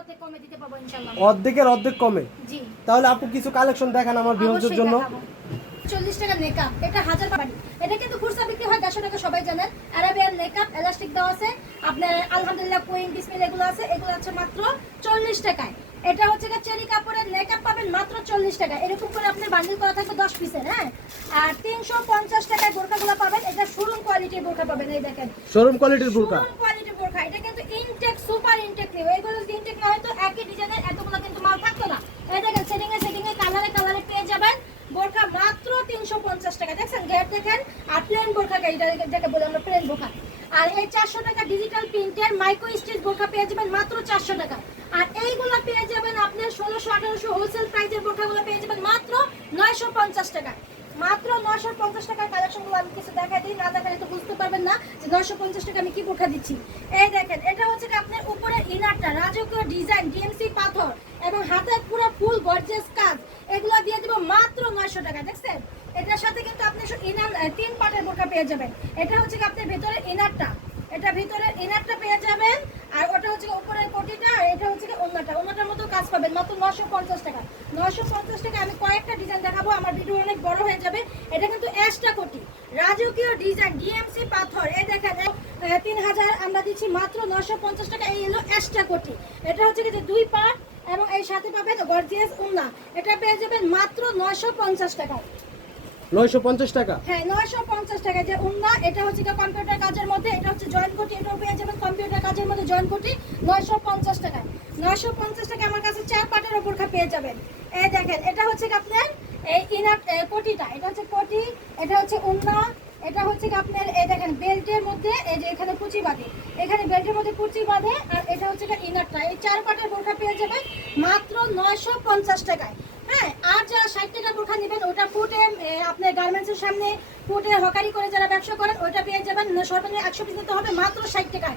অর্ধেক কমে দিতে পারবো ইনশাআল্লাহ। অর্ধেকের অর্ধেক কমে? জি। তাহলে আপু কিছু কালেকশন দেখান আমার ভিউয়ারদের জন্য। 40 টাকা নেকআপ, এটা 1000 টাকা। এটা কিন্তু খুচরা বিক্রি হয় 150 টাকা, সবাই জানেন। আরাবিয়ান নেকআপ এলাস্টিক দেওয়া আছে, আপনার আলহামদুলিল্লাহ কুইন বিসমিল্লাহ এগুলো আছে, এগুলো আছে মাত্র 40 টাকায়। এটা হচ্ছে চেরি কাপড়ের নেকআপ পাবেন মাত্র 40 টাকা। এরকম করে আপনার বান্ডিল করা থাকবে 10 পিসের, হ্যাঁ। আর 350 টাকায় বোরকাগুলো পাবেন, এটা শোরুম কোয়ালিটির বোরকা পাবেন। এই দেখেন শোরুম কোয়ালিটির বোরকা, শোরুম কোয়ালিটির বোরকা। এটা কিন্তু ইনটেক, সুপার ইনটেক নিউ। এগুলো যদি ইনটেক না হয় তো একই ডিজাইনের এতগুলো কিন্তু মাল থাকতো না। এই দেখেন সেটিং এ কালারে পেয়ে যাবেন বোরকা মাত্র 350 টাকা। দেখছেন গেট দেখেন। আর প্লেন বোরকা, এটাকে বলে আমরা প্লেন বোরকা। আর এই 400 টাকা ডিজিটাল প্রিন্টের মাইক্রো স্টিচ বোরকা পেয়ে যাবেন মাত্র 400 টাকা। আর এইগুলো পেয়ে যাবেন আপনার 1600-1800 হোলসেল প্রাইসের বোরকাগুলো পেয়ে যাবেন মাত্র 950 টাকা। মাত্র 950 টাকার কালেকশনগুলো আমি কিছু দেখাই দিই, না দেখালে তো বুঝতে পারবেন না যে 950 টাকা আমি কি বোরকা দিচ্ছি। এই দেখেন, এটা হচ্ছে আপনার উপরে ইনারটা রাজকীয় ডিজাইন ডিএমসি পাথর এবং হাতে পুরো ফুল গর্জিয়াস কাজ, এগুলো দিয়ে দিব মাত্র 900 টাকা। দেখছেন এটার সাথে কিন্তু আপনি ইনার 3 পার্টের বোরকা পেয়ে যাবেন। এটা হচ্ছে আপনার ভিতরে ইনারটা, এটা ভিতরে ইনারটা পেয়ে যাবেন। আর ওটা হচ্ছে উপরের কোটিটা, আর এটা হচ্ছে ওন্নাটার মতো কাজ পাবেন মাত্র 950 টাকা। 950 টাকা আমি কয়েকটা ডিজাইন দেখাবো, আমার ভিডিও অনেক বড় হয়ে যাবে। এটা কিন্তু এক্সট্রা কোটি রাজকীয় ডিজাইন ডিএমসি পাথর। এই দেখেন 3000 আমরা দিচ্ছি মাত্র 950 টাকা। এই হলো এক্সট্রা কোটি। এটা হচ্ছে যে 2 পার্ট এবং এই সাথে পাবেন গর্জিয়াস ওন্না। এটা পেয়ে যাবেন মাত্র 950 টাকা। 950 টাকা? হ্যাঁ 950 টাকা। যে উন্না, এটা হচ্ছে কম্পিউটার কাজের মধ্যে, এটা হচ্ছে জয়েন্ট কোটি, এটাও পেয়ে যাবেন কম্পিউটার কাজের মধ্যে জয়েন্ট কোটি 950 টাকা। 950 টাকা আমার কাছে 4 পাটের বোরকা পেয়ে যাবেন। এই দেখেন, এটা হচ্ছে আপনার এই ইনার কোটিটা, এটা হচ্ছে কোটি, এটা হচ্ছে উন্না, এটা হচ্ছে আপনার এই দেখেন বেল্টের মধ্যে এই যে এখানে কুচি বাঁধে, এখানে বেল্টের মধ্যে কুচি বাঁধে। আর এটা হচ্ছে ইনারটা। এই 4 পাটের বোরকা পেয়ে যাবেন মাত্র 950 টাকায়। হ্যাঁ, আর যারা 60 টাকা বোরকা নেবেন ওটা ফুটে আপনার গার্মেন্টসের সামনে ফুটে হকারি করে যারা ব্যবসা করেন ওটা পেয়ে যাবেন সর্বনিম্ন 100 পিস নিতে হবে মাত্র 60 টাকায়।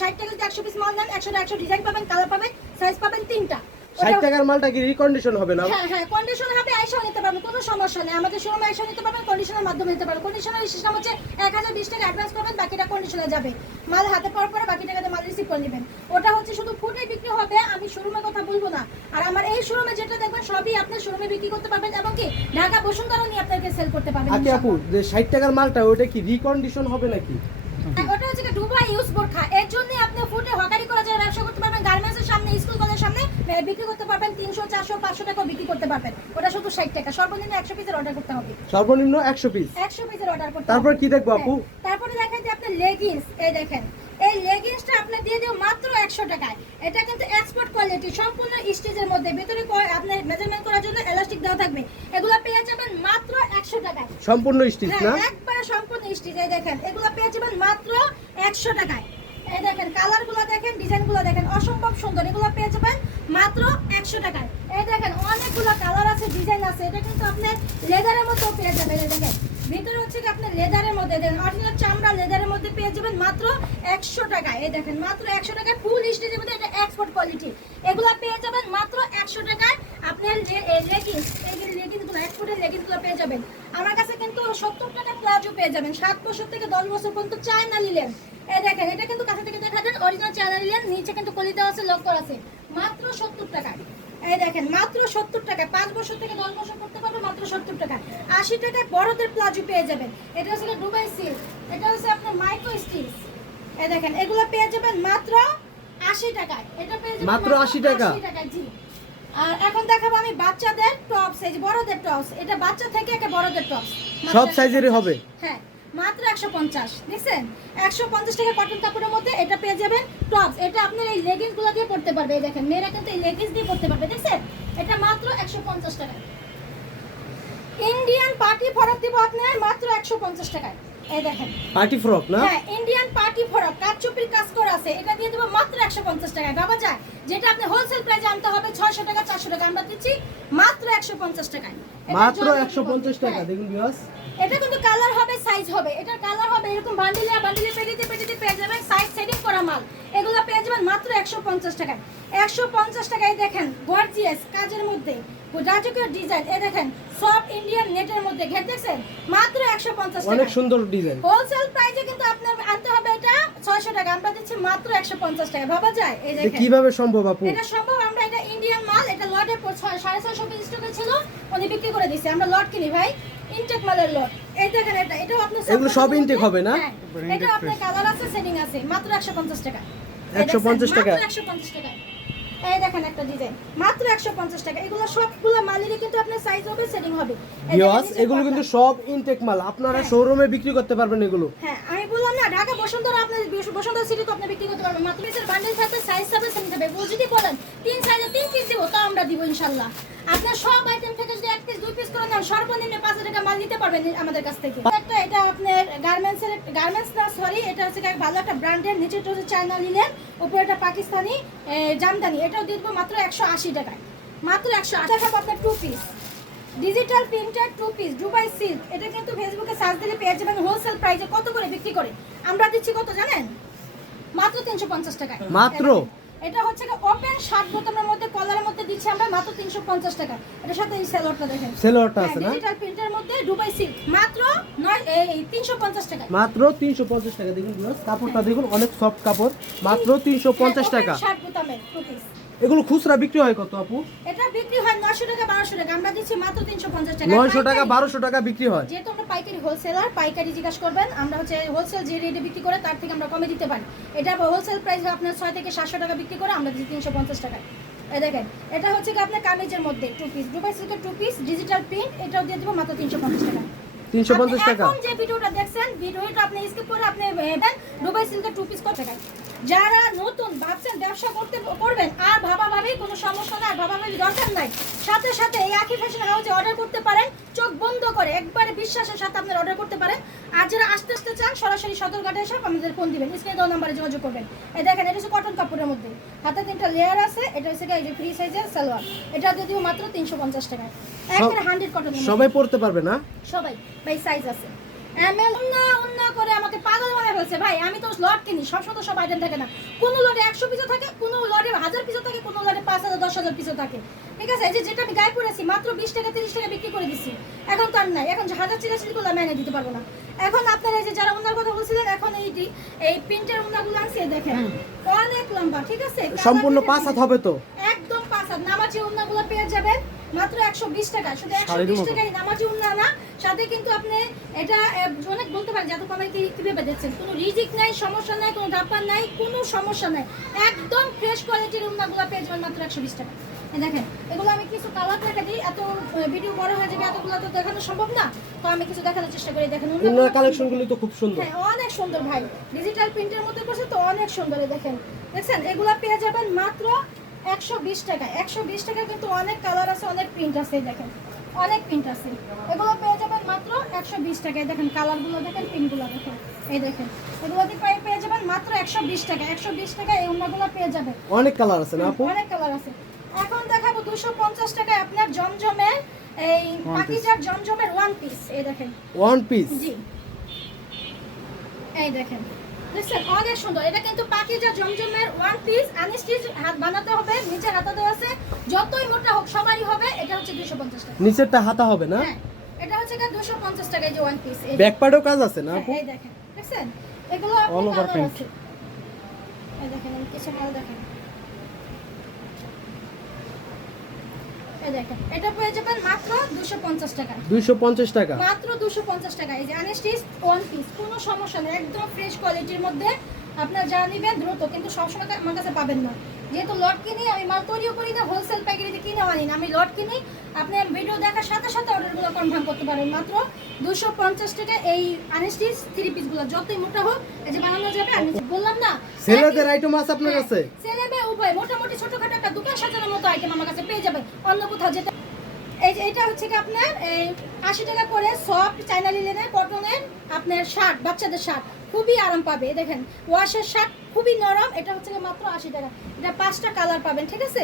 60 টাকা যদি 100 পিস মাল নেন 100 ডিজাইন পাবেন, কালার পাবেন, সাইজ পাবেন 3টা। 60 টাকার মালটা কি রিকন্ডিশন হবে না? হ্যাঁ কন্ডিশন হবে, আইসাও নিতে পারবেন, কোনো সমস্যা নেই। আমাদের শোরুমে আইসাও নিতে পারবেন, কন্ডিশনের মাধ্যমে নিতে পারবেন। কন্ডিশনের সিস্টেম হচ্ছে 1020 টাকা অ্যাডভান্স করবেন, বাকিটা কন্ডিশনে যাবে। মাল হাতে পাওয়ার পরে বাকি টাকাতে মাল রিসিভ করে নেবেন। ওটা হচ্ছে শুধু ফুটে বিক্রি হবে, আমি শোরুমের কথা বলবো না। আর আমার এই শোরুমে যেটা দেখবেন সবই আপনার শোরুমে বিক্রি করতে পারবেন এবং কি ঢাকা বসুন্ধরা নিয়ে আপনাকে সেল করতে পারবেন। আচ্ছা আপু, যে 60 টাকার মালটা ওটা কি রিকন্ডিশন হবে নাকি? ওটা হচ্ছে দুবাই ইউজ বোরখা, এর জন্য আপনি ফুটে হকারি করে যারা ব্যবসা করতে পারবেন, গার্মেন্টসের সামনে, স্কুল কলেজের সামনে বিক্রি করতে পারবেন। 300 400 500 টাকা বিক্রি করতে পারবেন। ওটা শুধু 60 টাকা। সর্বনিম্ন 100 পিসের অর্ডার করতে হবে। সর্বনিম্ন 100 পিস? 100 পিসের অর্ডার করতে হবে। তারপর কি দেখবো আপু? তারপরে দেখেন যে আপনার লেগিংস। এই দেখেন এই লেগিংসটা আপনি দিয়ে দিও মাত্র 100 টাকায়। এটা কিন্তু এক্সপোর্ট কোয়ালিটি, সম্পূর্ণ স্টিচের মধ্যে, ভিতরে আপনার মেজারমেন্ট করার জন্য এলাস্টিক দেওয়া থাকবে। এগুলো পেয়ে যাবেন মাত্র 100 টাকায়। সম্পূর্ণ স্টিচ না? একবারে সম্পূর্ণ স্টিচ। এই দেখেন এগুলো পেয়ে যাবেন মাত্র 100 টাকায়। এই দেখেন কালারগুলো দেখেন, ডিজাইনগুলো দেখেন, অসম্ভব সুন্দর। এগুলো পেয়ে যাবেন মাত্র 100 টাকায়। এই দেখেন অনেকগুলো কালার আছে, ডিজাইন আছে। এটা কিন্তু আপনার লেদারের মধ্যেও পেয়ে যাবেন। এই দেখেন ভিতরে হচ্ছে কি আপনার লেদারের মধ্যে, দেখেন অরিজিনাল চামড়া লেদারের মধ্যে পেয়ে যাবেন মাত্র 100 টাকায়। এই দেখেন মাত্র 100 টাকায় ফুল স্টিচের মধ্যে, এটা এক্সপোর্ট কোয়ালিটি। এগুলো পেয়ে যাবেন মাত্র 100 টাকায়। আপনার লেগিংস, এই লেগিংসগুলো এক্সপোর্টের লেগিংসগুলো পেয়ে যাবেন। আমার কাছে কিন্তু 70 টাকা প্লাজো পেয়ে যাবেন। 7 বছর থেকে 10 বছর পর্যন্ত চায়না নিলেন। এই দেখেন এটা কিন্তু কাছে থেকে দেখা দেন অরিজিনাল চায়না নিলেন, নিচে কিন্তু কলি দেওয়া আছে, লক করা আছে, মাত্র 70 টাকা। এই দেখেন মাত্র 70 টাকা। 5 বছর থেকে 10 বছর করতে পারবে মাত্র 70 টাকা। 80 টাকায় বড়দের প্লাজো পেয়ে যাবেন। এটা হচ্ছে দুবাই সিল্ক, এটা হচ্ছে আপনার মাইক্রো স্টিচ। এই দেখেন এগুলো পেয়ে যাবেন মাত্র 80 টাকায়। এটা পেয়ে যাবেন মাত্র 80 টাকা? 80 টাকা, জি। আর এখন দেখাবো আমি বাচ্চাদের টপস, এই যে বড়দের টপস। এটা বাচ্চা থেকে একটা বড়দের টপস, সব সাইজেরই হবে? হ্যাঁ মাত্র 150। দেখছেন 150 টাকা কটন কাপড়ের মধ্যে এটা পেয়ে যাবেন টপস। এটা আপনার এই লেগিংস গুলো দিয়ে পড়তে পারবে। এই দেখেন মেয়েরা কিন্তু এই লেগিংস দিয়ে পড়তে পারবে। দেখছেন এটা মাত্র 150 টাকা। ইন্ডিয়ান পার্টি ফরক দিব আপনার মাত্র 150 টাকায়। এই দেখেন পার্টি ফ্রক না? হ্যাঁ ইন্ডিয়ান পার্টি ফরক, কাটচুপির কাজ করা আছে। এটা দিয়ে দেব মাত্র 150 টাকায়। বাবা যায় যেটা আপনি হোলসেল প্রাইসে আনতে হবে 600 টাকা 400 টাকা, আমরা দিচ্ছি মাত্র 150 টাকায়। মাত্র 150 টাকা। দেখুন ভিউয়ার্স, এটা কিন্তু কালার হবে, সাইজ হবে। এটার কালার হবে এরকম বান্ডিলে পেটিতে পেয়ে যাবেন, সাইজ সেটিং করা মাল। এগুলো পেয়ে যাবেন মাত্র 150 টাকায়। 150 টাকায় দেখেন গর্জিয়াস কাজের মধ্যে রাজকীয় ডিজাইন। এই দেখেন সব ইন্ডিয়ান নেটের মধ্যে ঘের দেখছেন মাত্র 150 টাকা। অনেক সুন্দর ডিজাইন। হোলসেল প্রাইসে কিন্তু আপনার আনতে হবে এটা 600 টাকা, আমরা দিচ্ছি মাত্র 150 টাকা। ভাবা যায়? এই দেখেন কিভাবে সম্ভব সম্ভব আপু? এটা সম্ভব। আমরা এটা ইন্ডিয়ান মাল, এটা লটে 650 পিস টাকা ছিল, উনি বিক্রি করে দিয়েছে। আমরা লট কিনি ভাই, ইনটেক মালের লট। এই দেখেন এটাও আপনার এগুলো সব ইনটেক হবে না? এটা আপনার কালার আছে, সেটিং আছে, মাত্র 150 টাকা। 150 টাকা, মাত্র 150 টাকা। এই দেখেন একটা ডিজাইন, মাত্র 150 টাকা। এগুলো সবগুলো মালেরই কিন্তু আপনার সাইজ হবে, সেটিং হবে। ভিউয়ার্স এগুলো কিন্তু সব ইনটেক মাল, আপনারা শোরুমে বিক্রি করতে পারবেন এগুলো। হ্যাঁ, আমি বললাম না, ঢাকা বসুন্ধরা আপনার বসুন্ধরা সিটি তো আপনি বিক্রি করতে পারবেন। মাত্র পিসের বান্ডেল সাথে সাইজ হবে, সেটিং হবে। বল যদি বলেন 3 সাইজে 3 পিস দিব, তো আমরা দিব ইনশাআল্লাহ। আপনার সব আইটেম থেকে যদি 1 পিস 2 পিস করে নেন, সর্বনিম্ন 5000 টাকা মাল নিতে পারবেন আমাদের কাছ থেকে। এটা আপনার গার্মেন্টস না, সরি, এটা হচ্ছে ভালো একটা ব্র্যান্ডের, নিচেটা হচ্ছে চায়না লিনেন, উপরে এটা পাকিস্তানি জামদানি। এটাও দিয়ে দেবো মাত্র 180 টাকায়, মাত্র 180 টাকা। আপনার 2 piece digital printer 2 piece Dubai silk. এটা কিন্তু ফেসবুকে সার্চ দিলে পেয়ে যাবেন হোলসেল প্রাইসে কত করে বিক্রি করে। আমরা দিচ্ছি কত জানেন? মাত্র 350 টাকায়। মাত্র? এটা হচ্ছে ওপেন শার্ট বোতামের মধ্যে, কলারের মধ্যে দিচ্ছি আমরা মাত্র 350 টাকা। এটার সাথে এই সেলরটা দেখেন, সেলরটা আছে না? ডিজিটাল প্রিন্টারের মধ্যে দুবাই সিল্ক, মাত্র 350 টাকা। মাত্র 350 টাকা। দেখুন ভিউয়ার্স, কাপড়টা দেখুন, অনেক সফট কাপড়, মাত্র 350 টাকা। শার্ট বোতামের 2 পিস। এগুলো খুচরা বিক্রি হয় কত আপু? এটা বিক্রি হয় 900 টাকা 1200 টাকা, আমরা দিচ্ছি মাত্র 350 টাকা। 900 টাকা 1200 টাকা বিক্রি হয়। যেহেতু আমরা পাইকারি হোলসেলার, পাইকারি জিজ্ঞাসা করবেন, আমরা হচ্ছে হোলসেল যে রেটে বিক্রি করে তার থেকে আমরা কমে দিতে পারি। এটা হোলসেল প্রাইস আপনার 6 থেকে 700 টাকা বিক্রি করে, আমরা দিচ্ছি 350 টাকা। এই দেখেন, এটা হচ্ছে কি আপনার কামিজের মধ্যে 2 পিস দুবাই সিল্কের 2 পিস ডিজিটাল প্রিন্ট, এটাও দিয়ে দেব মাত্র 350 টাকা। 350 টাকা। এখন যে ভিডিওটা দেখছেন, ভিডিওটা আপনি স্কিপ করে আপনি দেন দুবাই সিল্কের 2 পিস কত টাকায়। যারা নতুন ভাবছেন ব্যবসা করবেন, আর ভাবাভাবি কোনো সমস্যা নাই, ভাবাভাবি দরকার নাই, সাথে সাথে এই আকি ফ্যাশন হাউসে অর্ডার করতে পারেন, চোখ বন্ধ করে একবারে বিশ্বাসের সাথে আপনি অর্ডার করতে পারেন। আর যারা আসতে চান, সরাসরি সদরঘাটে এসে আমাদের ফোন দিবেন, স্ক্রিনে দেওয়া নাম্বারে যোগাযোগ করবেন। এই দেখেন, এটা হচ্ছে কটন কাপড়ের মধ্যে, হাতে 3টা লেয়ার আছে। এটা হচ্ছে এই যে ফ্রি সাইজের সালোয়ার, এটা যদিও মাত্র 350 টাকায়, একবারে 100 কটন। সবাই পড়তে পারবে না? সবাই ভাই, সাইজ আছে। এমএল উন্না করে আমাকে পাগল বানায় ফেলছে ভাই। আমি তো লট কিনি, সবসময় তো সব আইটেম থাকে না। কোন লটে 100 পিসও থাকে, কোন লটে 1000 পিসও থাকে, কোন লটে 5000 10000 পিসও থাকে। ঠিক আছে, এই যে যেটা আমি গায়ে পরেছি মাত্র 20 টাকা 30 টাকা বিক্রি করে দিচ্ছি। এখন তো আর নাই, এখন 1000 চিরাচিরি গুলো মেনে দিতে পারবো না। এখন আপনারা এই যে যারা উন্নার কথা বলছিলেন, এখন এই প্রিন্টের উন্নাগুলো আনছি, দেখেন অনেক লম্বা। ঠিক আছে, সম্পূর্ণ 5 হাত হবে তো? একদম 5 হাত। নামাজি উন্নাগুলো পেয়ে যাবেন মাত্র 120 টাকা। শুধু 120 টাকায় নামাজি উন্না না, সাথে কিন্তু আপনি এটা অনেক বলতে পারেন যে এত কমে কিভাবে দিচ্ছেন। কোনো রিজিক নাই, সমস্যা নাই, কোনো ডাব্বা নাই, কোনো সমস্যা নাই। একদম ফ্রেশ কোয়ালিটির উন্নাগুলো পেয়ে যাবেন মাত্র 120 টাকা। দেখেন, এগুলো আমি কিছু কালার দেখা দিই, এত ভিডিও বড় হয়ে যাবে, এতগুলো তো দেখানো সম্ভব না, তো আমি কিছু দেখানোর চেষ্টা করি। দেখেন উন্নার কালেকশনগুলো তো খুব সুন্দর। হ্যাঁ, অনেক সুন্দর ভাই, ডিজিটাল প্রিন্টের মধ্যে করছে তো অনেক সুন্দর। দেখেন, দেখছেন, এগুলো পেয়ে যাবেন মাত্র 120 টাকা। 120 টাকা কিন্তু অনেক কালার আছে, অনেক প্রিন্ট আছে। দেখেন, অনেক প্রিন্ট আছে, এগুলো পেয়ে যাবেন মাত্র 120 টাকায়। দেখেন কালারগুলো, দেখেন প্রিন্টগুলো, দেখেন এই দেখেন, এগুলো পেয়ে যাবেন মাত্র 120 টাকা। 120 টাকা এই উন্নাগুলো পেয়ে যাবেন। অনেক কালার আছে না আপু? অনেক কালার আছে। এখন দেখাবো 250 টাকায় আপনার জমজমের এই পাকিজার জমজমের 1 পিস। এই দেখেন 1 পিস, জি, এই দেখেন, দেখছেন অনেক সুন্দর। এটা কিন্তু পাকিজা জমজমের 1 পিস, আনস্টিচ হাত বানাতে হবে, নিচে হাতা দেওয়া আছে, যতই মোটা হোক সবারই হবে। এটা হচ্ছে 250 টাকা। নিচেরটা হাতা হবে না? হ্যাঁ, এটা হচ্ছে 250 টাকা। এই যে 1 পিস, ব্যাক পার্টেও কাজ আছে না আপু? এই দেখেন, দেখছেন এগুলো All over print। এই দেখেন, আমি কিছু মাল দেখেন, এই দেখেন, এটা পেয়ে যাবেন মাত্র 250 টাকা। 250 টাকা, মাত্র 250 টাকা। এই যে আনস্টিচ 1 পিস, কোনো সমস্যা নেই, একদম ফ্রেশ কোয়ালিটির মধ্যে। আপনার যা নিবেন দ্রুত, কিন্তু সবসময় আমার কাছে পাবেন না, যেহেতু লট কিনি, আমি মাল তৈরিও করি না, হোলসেল পাইকারিতে কিনে আনি না, আমি লট কিনি। আপনি ভিডিও দেখার সাথে সাথে অর্ডারগুলো কনফার্ম করতে পারেন। মাত্র 250 টাকা এই আনস্টিচ 3 পিসগুলো, যতই মোটা হোক এই যে বানানো যাবে। আমি বললাম না, ছেলেদের আইটেম আছে আপনার কাছে? ছেলে মেয়ে উভয়, মোটামুটি ছোটখাটো একটা দোকান সাজানোর মতো আইটেম আমার কাছে পেয়ে যাবে, অন্য কোথাও যেতে। এই যে এটা হচ্ছে কি আপনার এই 80 টাকা করে সফট চাইনা লিনেনের কটনের আপনার শার্ট, বাচ্চাদের শার্ট, খুবই আরাম পাবে। দেখেন ওয়াশের শার্ট, খুবই নরম। এটা হচ্ছে মাত্র 80 টাকা। এটা 5টা কালার পাবেন। ঠিক আছে,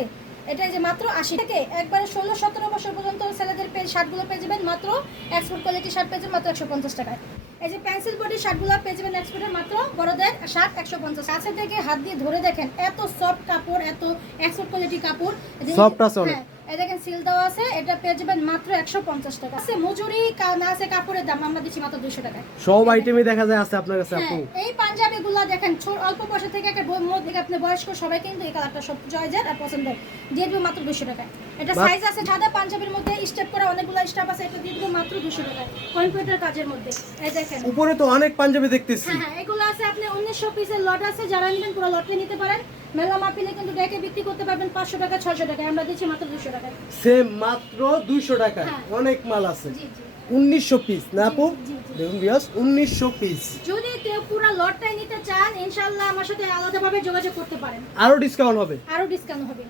এটা যে মাত্র 80 থেকে একবারে 16-17 বছর পর্যন্ত ছেলেদের শার্টগুলো পেয়ে যাবেন মাত্র, এক্সপোর্ট কোয়ালিটি শার্ট পেয়ে যাবেন মাত্র 150 টাকায়। এই যে পেন্সিল বডি শার্টগুলো পেয়ে যাবেন এক্সপোর্টের মাত্র, বড়দের শার্ট 150। কাছে থেকে হাত দিয়ে ধরে দেখেন, এত সফট কাপড়, এত এক্সপোর্ট কোয়ালিটি কাপড়। সফট আছে অনেক। এই দেখেন সিল দেওয়া আছে, এটা পেয়ে যাবেন মাত্র 150 টাকা। আছে মজুরি না আছে কাপড়ের দাম আমরা দিচ্ছি মাত্র 200 টাকায়। সব আইটেমই দেখা যায় আছে আপনার কাছে আপু। হ্যাঁ, এই পাঞ্জাবিগুলো দেখেন অল্প বয়স থেকে একটা মধ্যে আপনি বয়স্ক সবাই কিন্তু এই কালারটা সব জয়জার আর পছন্দের, দিয়ে দেবো মাত্র 200 টাকায়। এটা সাইজ আছে সাদা পাঞ্জাবির মধ্যে স্টেপ করা অনেকগুলো স্টেপ আছে, এটা দিয়ে দেবো মাত্র 200 টাকায় কম্পিউটার কাজের মধ্যে। এই দেখেন উপরে তো অনেক পাঞ্জাবি দেখতেছি। হ্যাঁ, এগুলো আছে আপনি 1900 পিসের লট আছে, যারা নেবেন পুরো লটে নিতে পারেন। মেলা মাপিলে কিন্তু ডেকে বিক্রি করতে পারবেন 500 টাকা 600 টাকায়, আমরা দিচ্ছি মাত্র 200 টাকায়। সেম মাত্র 200 টাকা। হ্যাঁ। অনেক মাল আছে। জি জি 1900 পিস না আপু? জি, জি, জি। দেখুন ভিউয়ার্স 1900 পিস। যদি কেউ পুরো লটটাই নিতে চান ইনশাআল্লাহ আমার সাথে আলাদাভাবে যোগাযোগ করতে পারেন, আরো ডিসকাউন্ট হবে। আরো ডিসকাউন্ট হবে।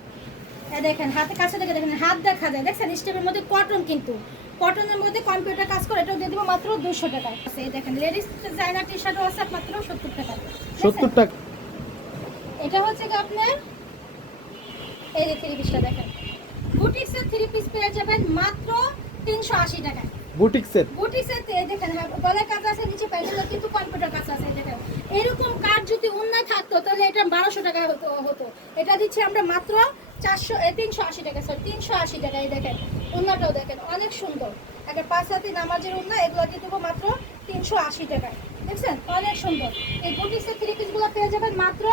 এই দেখেন হাতে কাছে থেকে দেখেন হাত দেখা যায়, দেখছেন স্টেপের মধ্যে কটন, কিন্তু কটনের মধ্যে কম্পিউটার কাজ করে, এটাও দিয়ে দেবো মাত্র 200 টাকায়। এই দেখেন লেডিস ডিজাইনার টি শার্টও আছে মাত্র 70 টাকা। 70 টাকা। এটা হচ্ছে কি আপনার এই যে থ্রি পিসটা দেখেন, বুটিক্সের থ্রি পিস পেয়ে যাবেন মাত্র 380 টাকায়। Boutique set. বুটিক্সের দেখেন গলায় কাজ আছে, নিচে প্যান্টেল কিন্তু কম্পিউটার কাজ আছে। দেখেন এরকম কাজ যদি অন্যায় থাকতো তাহলে এটা 1200 টাকা হতো। এটা দিচ্ছি আমরা মাত্র 380 টাকা, সরি 380 টাকা। এই দেখেন ওন্নাটাও দেখেন অনেক সুন্দর, একটা 5 হাতি নামাজের ওন্না, এগুলো দিয়ে দেবো মাত্র 380 টাকায়। দেখছেন অনেক সুন্দর। এই বুটিক্সের থ্রি পিসগুলো পেয়ে যাবেন মাত্র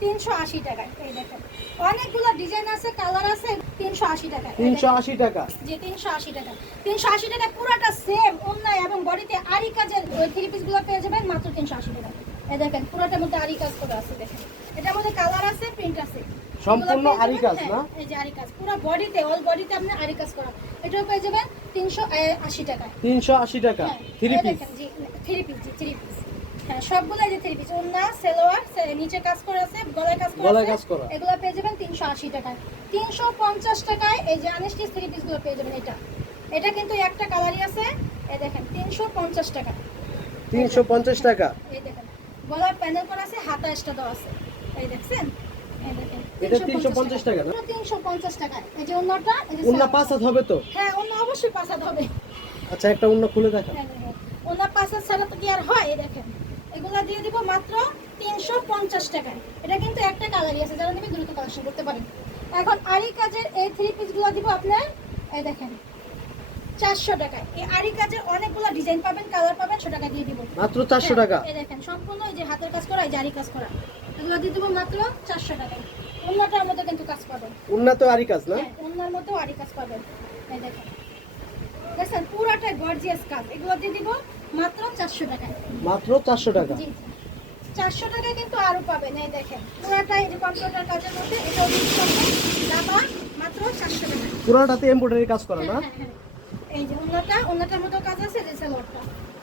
380 টাকায়। এই দেখেন অনেকগুলো ডিজাইন আছে, কালার আছে, 380 টাকা। 380 টাকা। জি 380 টাকা। 380 টাকা পুরোটা সেম অন্যায় এবং বডিতে আরি কাজের ওই থ্রি পিসগুলো পেয়ে যাবেন মাত্র 380 টাকা। এই দেখেন পুরোটার মধ্যে আরি কাজ করা আছে, দেখেন এটার মধ্যে কালার আছে, প্রিন্ট আছে, সম্পূর্ণ আরি কাজ না? এই যে আরি কাজ পুরো বডিতে, অল বডিতে আপনি আরি কাজ করা, এটাও পেয়ে যাবেন 380 টাকা। 380 টাকা থ্রি পিস। দেখেন জি থ্রি পিস, জি থ্রি পিস। হ্যাঁ সবগুলো যে থ্রি পিস, ওন্না সালোয়ার নিচে কাজ করা আছে, গলায় কাজ করা গলায় আছে, কাজ করা। এগুলো পেয়ে যাবেন 380 টাকায়। 350 টাকায় এই যে আনস্টিচ থ্রি পিসগুলো পেয়ে যাবেন। এটা কিন্তু একটা কালারই আছে। এই দেখেন 350 টাকা। 350 টাকা। এই দেখেন গলার প্যানেল করা আছে, হাতা এক্সট্রা দেওয়া আছে। এই দেখছেন এই দেখেন এটা 350 টাকা না? 350 টাকা। এই যে ওন্নাটা, এই যে উন্না 5 হাত হবে তো? হ্যাঁ ওন্না অবশ্যই পাঁচ হাত হবে। আচ্ছা একটা উন্না খুলে দেখা। হ্যাঁ, হ্যাঁ, ওন্না 5 হাত ছাড়া তো কি আর হয়। এই দেখেন এগুলা দিয়ে দিব মাত্র 350 টাকায়। এটা কিন্তু একটা কালারই আছে, যারা নেবে দ্রুত কালেকশন করতে পারেন। এখন আরি কাজের এই থ্রি পিসগুলো দিব আপনার এই দেখেন 400 টাকায়। এই আরি কাজের অনেকগুলো ডিজাইন পাবেন, কালার পাবেন, 100 টাকা দিয়ে দিব মাত্র 400 টাকা। এই দেখেন সম্পূর্ণ এই যে হাতের কাজ করা, এই যে আরি কাজ করা, এগুলো দিয়ে দিব মাত্র 400 টাকায়। ওন্নাটার মধ্যে কিন্তু কাজ পাবেন। উন্না তো আরি কাজ না? হ্যাঁ ওন্নার মধ্যেও আরি কাজ পাবেন। এই দেখেন দেখেন পুরাটাই গর্জিয়াস কাজ, এগুলো দিয়ে দিব মাত্র 400 টাকায়। মাত্র 400 টাকা। জি জি 400 টাকায় কিন্তু আরো পাবেন। এই দেখেন পুরাটাই এই যে কম্পিউটার কাজের মধ্যে, এটাও দাবা মাত্র 400 টাকা। পুরোটাতে এমব্রয়ডারি কাজ করা না? হ্যাঁ, হ্যাঁ। এই যে ওন্নাটার মধ্যে কাজ আছে, যে সালোয়ারটা,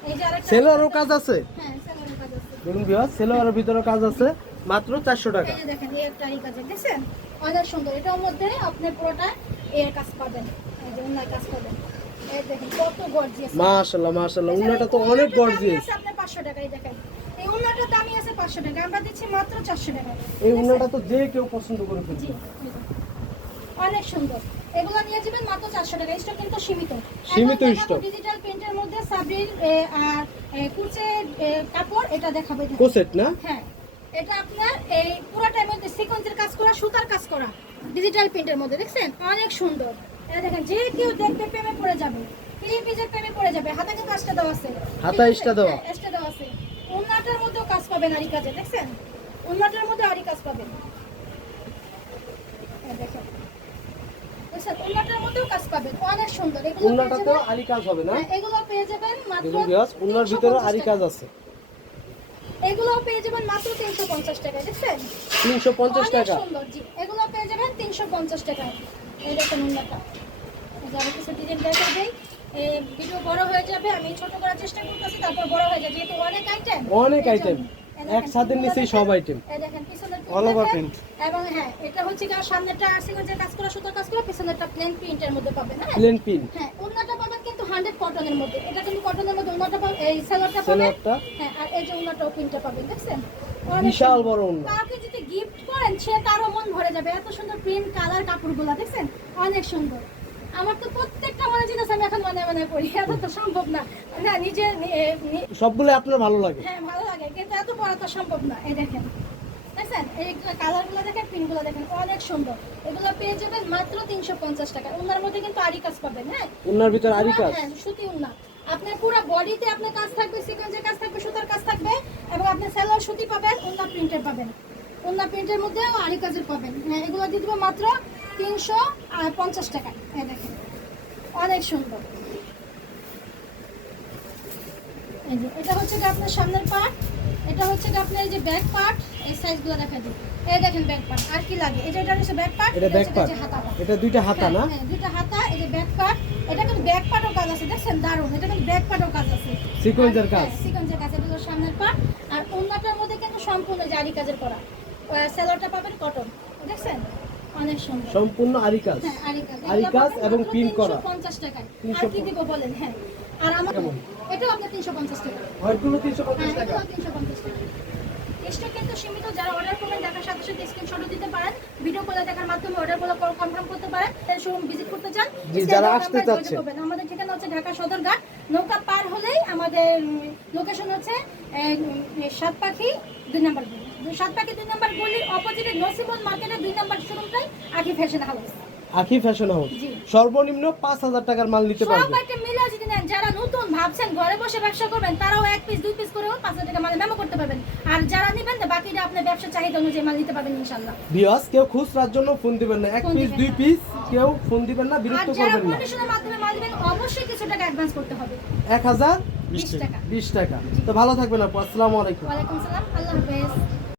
এই যে আরেকটা সেলোয়ারও কাজ আছে। হ্যাঁ সালোয়ারের কাজ আছে। দেখুন ভিউয়ার্স সেলোয়ারের ভিতরে কাজ আছে মাত্র 400 টাকা। এই যে দেখেন এই একটা আরি কাজের, দেখছেন অনেক সুন্দর। এটার মধ্যে আপনি পুরোটা এর কাজ পাবেন, এই যে ওন্নার কাজ পাবেন। এই দেখেন কত গর্জিয়াস। মাশাআল্লাহ মাশাআল্লাহ উন্নাটা তো অনেক গর্জিয়াস। আপনি 500 টাকায় দেখেন এই ওন্নাটার দামই আছে 500 টাকা, আমরা দিচ্ছি মাত্র 400 টাকা। এই উন্নাটা তো যে কেউ পছন্দ করে ফেলবে। জি অনেক সুন্দর। এগুলো নিয়ে যাবেন মাত্র 400 টাকা। স্টক কিন্তু সীমিত, সীমিত স্টক। ডিজিটাল প্রিন্টের মধ্যে সাবরির আর কুচে কাপড়, এটা দেখাবো। কোসেট না? হ্যাঁ এটা আপনার এই পুরোটার মধ্যে সিকোয়েন্সের কাজ করা, সুতার কাজ করা, ডিজিটাল প্রিন্টের মধ্যে, দেখছেন অনেক সুন্দর। এটা দেখেন যে কেউ দেখতে প্রেমে পড়ে যাবে, থ্রি পিসের প্রেমে পড়ে যাবে। হাতে কিন্তু কাজটা দেওয়া আছে, হাতা এক্সট্রা দেওয়া। এক্সট্রা দেওয়া আছে। ওন্নাটার মধ্যেও কাজ পাবেন আরি কাজে, দেখছেন ওন্নাটার মধ্যে আরি কাজ পাবেন। এই দেখেন দেখছেন ওন্নাটার মধ্যেও কাজ পাবেন, অনেক সুন্দর। এগুলো উন্নাটাতেও আরি কাজ হবে না? এগুলো পেয়ে যাবেন মাত্র দেখুন ভিউয়ার্স উন্নার ভিতরে আরি কাজ আছে। এগুলো পেয়ে যাবেন মাত্র 350 টাকা, দেখছেন 350 অনেক টাকা। সুন্দর। জি এগুলো পেয়ে যাবেন 350 টাকায়। এই দেখেন উন্নাটা, যারা কিছু ডিজাইন দেখা দেয়, এই ভিডিও বড় হয়ে যাবে, আমি ছোট করার চেষ্টা করতেছি, তারপর বড় হয়ে যাবে যেহেতু অনেক আইটেম। অনেক আইটেম এক ছাদের নিচেই সব আইটেম। এই দেখেন পিছনের All over print print। এবং হ্যাঁ এটা হচ্ছে কি সামনেটা সিকোয়েন্সের কাজ করা, সুতার কাজ করা, পিছনেরটা প্লেন প্রিন্টের মধ্যে পাবেন। হ্যাঁ প্লেন পিন। হ্যাঁ উন্নাটা পাবেন কিন্তু 100 কটনের মধ্যে। এটা কিন্তু কটনের মধ্যে উন্নাটা পাবেন, এই সালোয়ারটা পাবেন। সেলোয়ারটা হ্যাঁ আর এই যে উন্নাটাও প্রিন্টটা পাবেন, দেখছেন অনেক বিশাল সুন্দর। বড় উন্না। কাউকে যদি গিফট করেন সে তারও মন ভরে যাবে, এত সুন্দর প্রিন্ট কালার কাপড়গুলো, দেখছেন অনেক সুন্দর। আমার তো প্রত্যেকটা মনে জিনিস আমি এখন মনে করি, এত তো সম্ভব না। না নিজে সবগুলো আপনার ভালো লাগে? হ্যাঁ ভালো লাগে কিন্তু এত পড়া তো সম্ভব না। এই দেখেন দেখছেন এই কালারগুলো দেখেন, পিনগুলো দেখেন, অনেক সুন্দর। এগুলো পেয়ে যাবেন মাত্র 350 টাকা। ওনার মধ্যে কিন্তু আরি কাজ পাবেন। হ্যাঁ, ওনার ভিতর আরি কাজ, হ্যাঁ, সুতি ওন্না। আপনার পুরো বডিতে আপনার কাজ থাকবে, সিকোয়েন্সের কাজ থাকবে, সুতার কাজ থাকবে, এবং আপনার সেলোয়ার সুতি পাবেন, ওন্না প্রিন্টের পাবেন। ওন্না প্রিন্টের মধ্যেও আরি কাজের পাবেন। হ্যাঁ, এগুলো দিয়ে দেবো মাত্র 350 টাকা। এই দেখেন অনেক সুন্দর। এই যে এটা হচ্ছে যে আপনার সামনের পার্ট, এটা হচ্ছে যে আপনার এই যে ব্যাক পার্ট। এই সাইজগুলো দেখা দিই। এই দেখেন ব্যাক পার্ট, আর কি লাগে? এই যে এটা হচ্ছে ব্যাক পার্ট, এটা ব্যাক পার্ট, এটা দুইটা হাতা না? হ্যাঁ, দুইটা হাতা। এই যে ব্যাক পার্ট, এটা কিন্তু ব্যাক পার্টও কাজ আছে, দেখছেন দারুন। এটা কিন্তু ব্যাক পার্টও কাজ আছে, সিকোয়েন্সের কাজ, সিকোয়েন্সের কাজ। এটা হলো সামনের পার্ট। আর ওন্নাটার মধ্যে কিন্তু সম্পূর্ণ জারি কাজের করা। সেলোয়ারটা পাবেন কটন, দেখছেন অনেক সুন্দর, সম্পূর্ণ আরি কাজ। হ্যাঁ, আরি কাজ এবং পিন করা। 350 টাকায়। আর কি দিব বলেন? হ্যাঁ, আর আমার এটাও আপনার 350 টাকা। হয়গুলো 350 টাকা। 350 টাকা। স্টক কিন্তু সীমিত। যারা অর্ডার করবেন দেখার সাথে সাথে স্ক্রিনশট দিতে পারেন, ভিডিও কলে দেখার মাধ্যমে অর্ডারগুলো কনফার্ম করতে পারেন। শোরুম ভিজিট করতে চান, জি, যারা আসতে চাচ্ছে, আমাদের ঠিকানা হচ্ছে ঢাকা সদরঘাট। নৌকা পার হলেই আমাদের লোকেশন হচ্ছে সাতপাখি 2 নম্বর গলি। সাতপাখি 2 নম্বর গলির অপোজিটে নসিবন মার্কেটের 2 নম্বর শোরুমটাই আকি ফ্যাশন হাউস। আখি ফ্যাশন হাউস। জি। সর্বনিম্ন 5000 টাকার মাল নিতে সব পারবে। আইটেম মিলে যদি নেন, যারা নতুন ভাবছেন ঘরে বসে ব্যবসা করবেন, তারাও 1 পিস 2 পিস করেও 5000 টাকা মালে মেমো করতে পারবেন। আর যারা নেবেন বাকিটা আপনার ব্যবসা চাহিদা অনুযায়ী মাল নিতে পারবেন ইনশাআল্লাহ। ভিউয়ার্স, কেউ খুচরার জন্য ফোন দিবেন না, 1 ফোন পিস দিবেন 2 না। পিস কেউ ফোন দিবেন না, আর বিরক্ত যারা করবেন না। কন্ডিশনের মাধ্যমে মাল দিবেন অবশ্যই কিছু টাকা অ্যাডভান্স করতে হবে। 1020 20 টাকা। 20 টাকা। তো ভালো থাকবেন আপু, আসসালামু আলাইকুম। ওয়ালাইকুম সালাম, আল্লাহ হাফেজ।